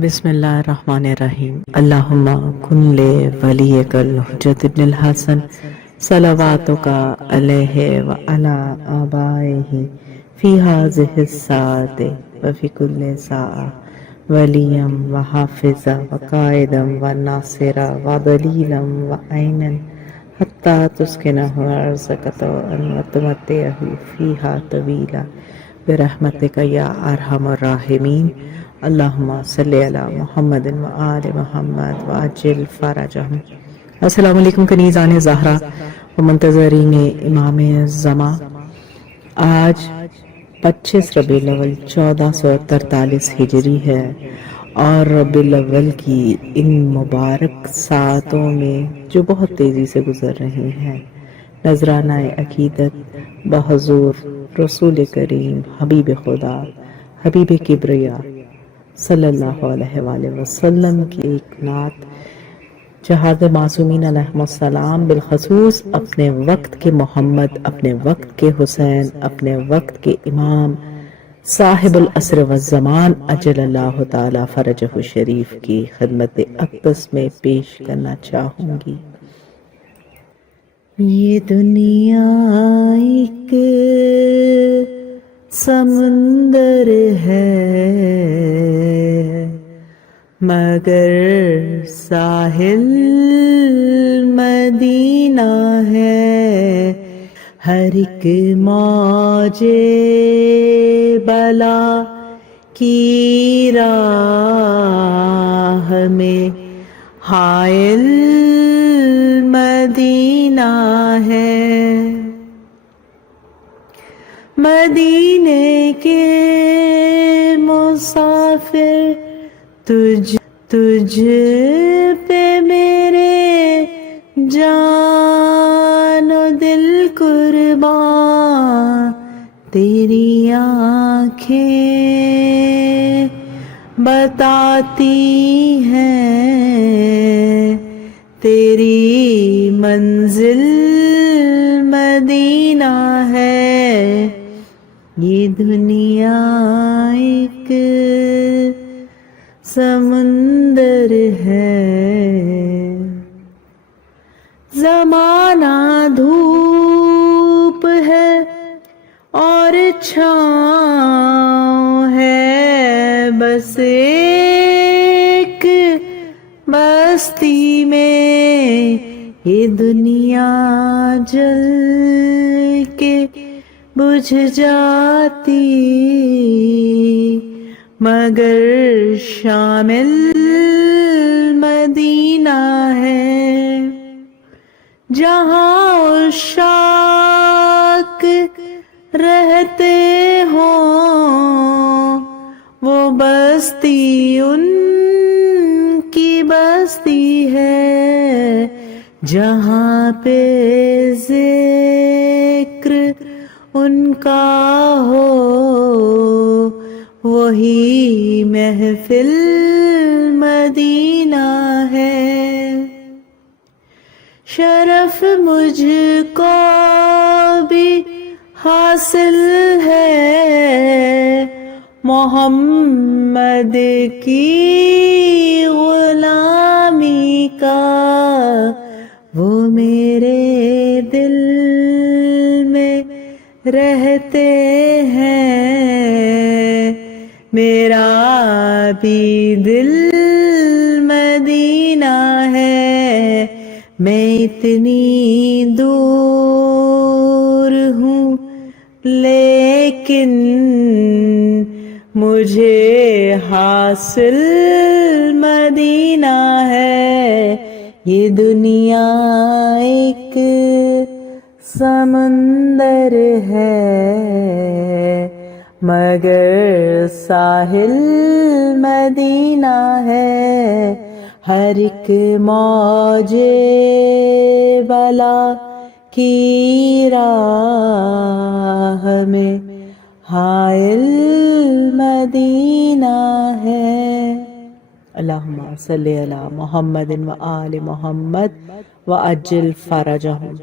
بسم اللہ الرحمن الرحیم اللہم کن لولیک الحجت ابن الحسن صلواتک علیہ وعلی آبائہ فی ہذہ الساعۃ وفی کل ساعہ ولیا وحافظا وقائدا وناصرا ودلیلا وعینا حتی تسکنہ ارضک طوعا وتمتعہ فیہا طویلا برحمتک یا ارحم الراحمین اللہم صلی علی محمد و آل محمد وعجل فرجہم۔ السلام علیکم کنیزان زہرا و منتظرین امام زمان۔ آج 25 ربیع الاول 1443 ہجری ہے اور ربیع الاول کی ان مبارک ساعتوں میں جو بہت تیزی سے گزر رہی ہیں، نذرانہ عقیدت بحضور رسول کریم حبیب خدا حبیب کبریا صلی اللہ علیہ وآلہ وسلم کی ایک نعت جہاد معصومین علیہ السلام، بالخصوص اپنے وقت کے محمد، اپنے وقت کے حسین، اپنے وقت کے امام صاحب العصر والزمان اجل اللہ تعالی فرجہ الشریف کی خدمت اقدس میں پیش کرنا چاہوں گی۔ یہ دنیا ایک سمندر ہے مگر ساحل مدینہ ہے، ہر ایک موج بلا کی راہ میں حائل مدینہ ہے، مدینے کے مسافر تجھ پہ میرے جان و دل قربان، تیری آنکھیں بتاتی ہیں تیری منزل مدینہ ہے، یہ دنیا ایک سمندر ہے، زمانہ دھوپ ہے اور چھاؤں ہے، بس ایک بستی میں یہ دنیا جل کے بجھ جاتی، مگر شامل مدینہ ہے، جہاں عشاق رہتے ہوں وہ بستی ان کی بستی ہے، جہاں پہ ذکر ان کا ہو وہی محفل مدینہ ہے، شرف مجھ کو بھی حاصل ہے محمد کی غلامی کا، وہ میرے دل میں رہتے ہیں، میرا بھی دل مدینہ ہے، میں اتنی دور ہوں لیکن مجھے حاصل مدینہ ہے، یہ دنیا ایک سمندر ہے مگر ساحل مدینہ ہے، ہر ایک موج بلا کی راہ میں حائل مدینہ ہے۔ اللہم صلی علی محمد و آل محمد وعجل فرجہم۔